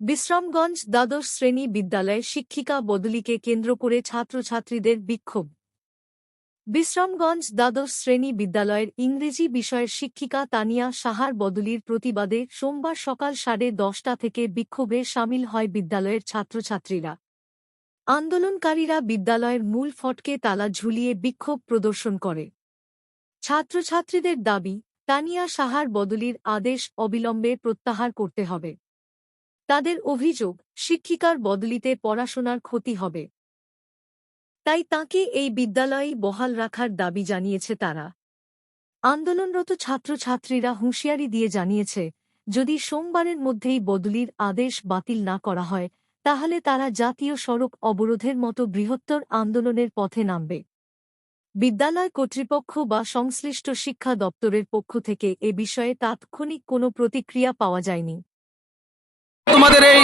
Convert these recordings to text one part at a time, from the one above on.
বিশ্রামগঞ্জ দ্বাদশ শ্রেণী বিদ্যালয়ে শিক্ষিকা বদলিকে কেন্দ্র করে ছাত্রছাত্রীদের বিক্ষোভ। বিশ্রামগঞ্জ দ্বাদশ শ্রেণী বিদ্যালয়ের ইংরেজি বিষয়ের শিক্ষিকা তানিয়া সাহার বদলির প্রতিবাদে সোমবার সকাল 10:30টা থেকে বিক্ষোভে শামিল হয় বিদ্যালয়ের ছাত্রছাত্রীরা। আন্দোলনকারীরা বিদ্যালয়ের মূল ফটকে তালা ঝুলিয়ে বিক্ষোভ প্রদর্শন করে। ছাত্রছাত্রীদের দাবি, তানিয়া সাহার বদলির আদেশ অবিলম্বে প্রত্যাহার করতে হবে। তাদের অভিযোগ, শিক্ষিকার বদলিতে পড়াশোনার ক্ষতি হবে। তাই তাঁকে এই বিদ্যালয়েই বহাল রাখার দাবি জানিয়েছে তারা। আন্দোলনরত ছাত্রছাত্রীরা হুঁশিয়ারি দিয়ে জানিয়েছে, যদি সোমবারের মধ্যেই বদলির আদেশ বাতিল না করা হয়, তাহলে তারা জাতীয় সড়ক অবরোধের মতো বৃহত্তর আন্দোলনের পথে নামবে। বিদ্যালয় কর্তৃপক্ষ বা সংশ্লিষ্ট শিক্ষা দপ্তরের পক্ষ থেকে এ বিষয়ে তাৎক্ষণিক কোনো প্রতিক্রিয়া পাওয়া যায়নি। তোমাদের এই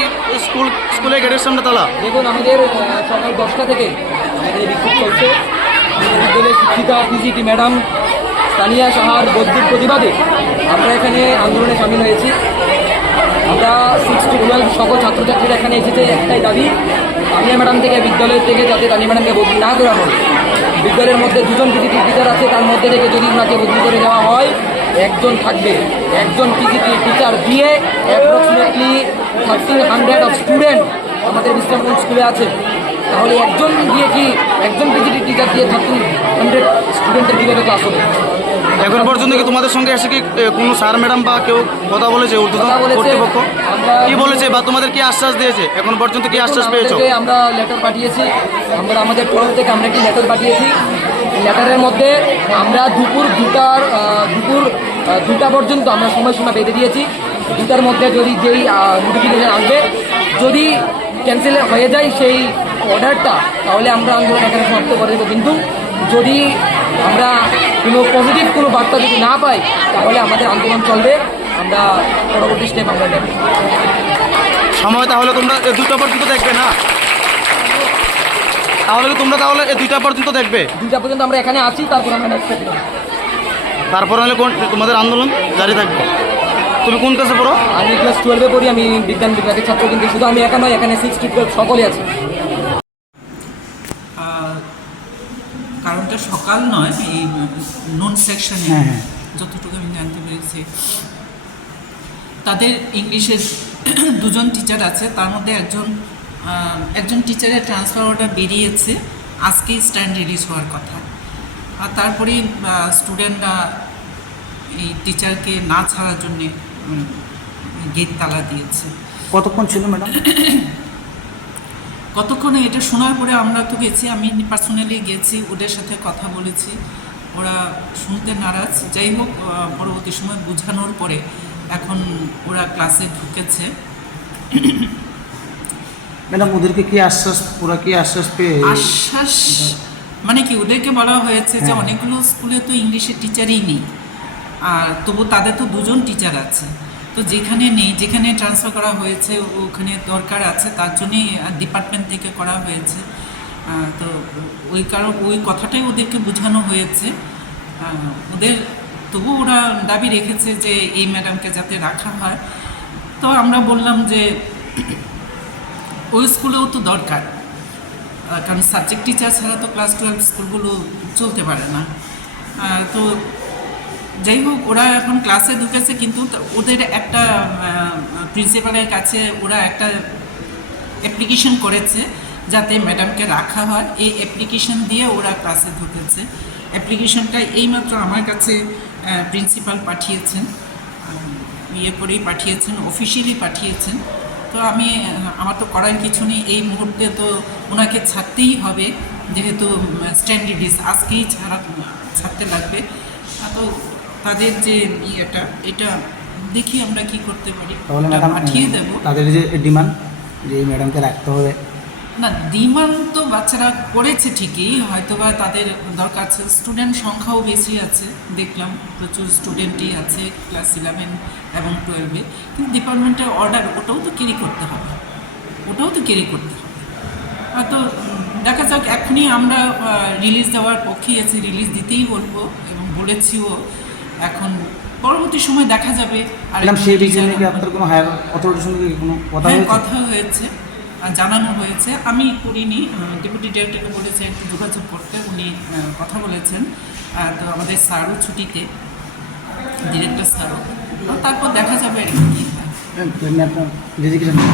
স্কুলে গেটের সামনে তালা? দেখুন, আমাদের সকাল 10টা থেকে আমাদের বিক্ষোভ চলছে। বিদ্যালয়ের শিক্ষিকা পিজিটি ম্যাডাম তানিয়া সাহার বদলির প্রতিবাদে আমরা এখানে আন্দোলনে সামিল হয়েছি। আমরা 6 to 12 সকল ছাত্রছাত্রীরা এখানে এসেছে একটাই দাবি, তানিয়া ম্যাডাম থেকে বিদ্যালয় থেকে যাতে তানিয়া ম্যাডামকে বদলি না করা হয়। বিদ্যালয়ের মধ্যে 2জন পিজিটি টিচার আছে, তার মধ্যে থেকে যদি ওনাকে বদলি করে দেওয়া হয়, একজন থাকবে। একজন পিজিটি টিচার দিয়ে অ্যাপ্রক্সিমেটলি 1300 অফ স্টুডেন্ট আমাদের বিশ্রামগঞ্জ স্কুলে আছে। তাহলে একজন দিয়ে কি একজন পিজিটি টিচার দিয়ে 1300 স্টুডেন্টের কীভাবে ক্লাস হবে? এখন পর্যন্ত কি তোমাদের সঙ্গে এসে কি কোনো স্যার ম্যাডাম বা কেউ কথা বলেছে? কর্তৃপক্ষ কি বলেছে বা তোমাদের কি আশ্বাস দিয়েছে? এখন পর্যন্ত কি আশ্বাস পেয়েছো? আমরা লেটার পাঠিয়েছি, আমরা আমাদের তরফ থেকে আমরা একটি লেটার পাঠিয়েছি। লেটারের মধ্যে আমরা দুপুর 2টা পর্যন্ত আমরা সময়সীমা বেঁধে দিয়েছি। 2টার মধ্যে যদি যেই নোটিফিকেশন আসবে, যদি ক্যান্সেল হয়ে যায় সেই অর্ডারটা, তাহলে আমরা আন্দোলন এখানে সমাপ্ত করে দেবো। কিন্তু যদি আমরা কোনো পজিটিভ কোনো বার্তা যদি না পাই, তাহলে আমাদের আন্দোলন চলবে। আমরা পরবর্তী স্টেপ আমরা নেব। সময় তাহলে তোমরা 2টা পর্যন্ত দেখবে না? তাহলে তোমরা তাহলে 2টা পর্যন্ত দেখবে? 2টা পর্যন্ত আমরা এখানে আছি, তারপর আমরা নেক্সট স্টেপ নেব। তারপর হলে তোমাদের আন্দোলন জারি থাকবে। তুমি কোন ক্লাসে পড়ো? আমি ক্লাস 12-এ পড়ি। আমি বিজ্ঞান বিভাগের ছাত্র, কিন্তু শুধু আমি একা নয়, এখানে 6 to 12 সকলে আছে। কারণটা সকাল নয়, এই নন সেকশনে যতটুকু আমি জানতে পেরেছি, তাদের ইংলিশের 2জন টিচার আছে, তার মধ্যে একজন টিচারের ট্রান্সফার অর্ডার বেরিয়েছে, আজকেই স্ট্যান্ড রিলিজ হওয়ার কথা। আর তারপরেই স্টুডেন্টরা এই টিচারকে না ছাড়ার জন্যে গেট তালা দিয়েছে। কতক্ষণ ছিল ম্যাডাম? কতক্ষণে এটা শোনার পরে আমরা তো গেছি, আমি পার্সোনালি গেছি, ওদের সাথে কথা বলেছি, ওরা শুনতে নারাজ। যাই হোক, পরবর্তী সময় বোঝানোর পরে এখন ওরা ক্লাসে ঢুকেছে। ম্যাডাম, ওদেরকে কি আশ্বাস, ওরা কি আশ্বাস পেয়ে? আশ্বাস মানে কি, ওদেরকে বলা হয়েছে যে অনেকগুলো স্কুলে তো ইংলিশের টিচারই নেই, আর তবু তাদের তো 2জন টিচার আছে। তো যেখানে নেই, যেখানে ট্রান্সফার করা হয়েছে ওখানে দরকার আছে, তার জন্যই ডিপার্টমেন্ট থেকে করা হয়েছে। তো ওই কথাটাই ওদেরকে বোঝানো হয়েছে। ওদের তবু ওরা দাবি রেখেছে যে এই ম্যাডামকে যাতে রাখা হয়। তো আমরা বললাম যে ওই স্কুলেও তো দরকার, কারণ সাবজেক্ট টিচার ছাড়া তো ক্লাস 12 স্কুলগুলো চলতে পারে না। তো যাই হোক, ওরা এখন ক্লাসে ঢুকেছে, কিন্তু ওদের একটা প্রিন্সিপালের কাছে ওরা একটা অ্যাপ্লিকেশন করেছে যাতে ম্যাডামকে রাখা হয়। এই অ্যাপ্লিকেশন দিয়ে ওরা ক্লাসে ঢুকেছে। অ্যাপ্লিকেশনটা এইমাত্র আমার কাছে প্রিন্সিপাল পাঠিয়েছেন, করেই পাঠিয়েছেন, অফিসিয়ালি পাঠিয়েছেন। তো আমার তো করার কিছু নেই, এই মুহূর্তে তো ওনাকে ছাড়তেই হবে, যেহেতু স্ট্যান্ড রিলিজ আজকেই ছাড়তে লাগবে। তো তাদের যে এটা দেখি আমরা কি করতে পারি, পাঠিয়ে দেবো। তাদের যে ডিমান্ড যে এই ম্যাডামকে রাখতে হবে, না ডিমান্ড তো বাচ্চারা করেছে ঠিকই, হয়তো বা তাদের দরকার আছে। স্টুডেন্ট সংখ্যাও বেশি আছে, দেখলাম প্রচুর স্টুডেন্টই আছে ক্লাস 11 এবং 12-এ, কিন্তু ডিপার্টমেন্টের অর্ডার ওটাও তো ক্যারি করতে হবে। তো দেখা যাক, এখনই আমরা রিলিজ দেওয়ার পক্ষেই আছি, রিলিজ দিতেই বলবো এবং বলেছিও। এখন পরবর্তী সময় দেখা যাবে। ম্যাডাম সেই বিষয়ে teacher কি আপনার কোনো হায়ার অথরিটির সঙ্গে কি কোনো কথা হ্যাঁ, হয়েছে? কথা হয়েছে, জানানো হয়েছে। আমি করিনি, ডেপুটি ডিরেক্টরকে বলেছে একটু যোগাযোগ করতে, উনি কথা বলেছেন। তো আমাদের স্যারও ছুটিতে, ডিরেক্টর স্যারও। তারপর দেখা যাবে আর কি কী হয়। এমনি আপনার ডেজিগনেশন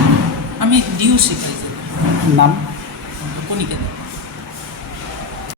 আমি ডিও শিখাই, নাম? কণিকা।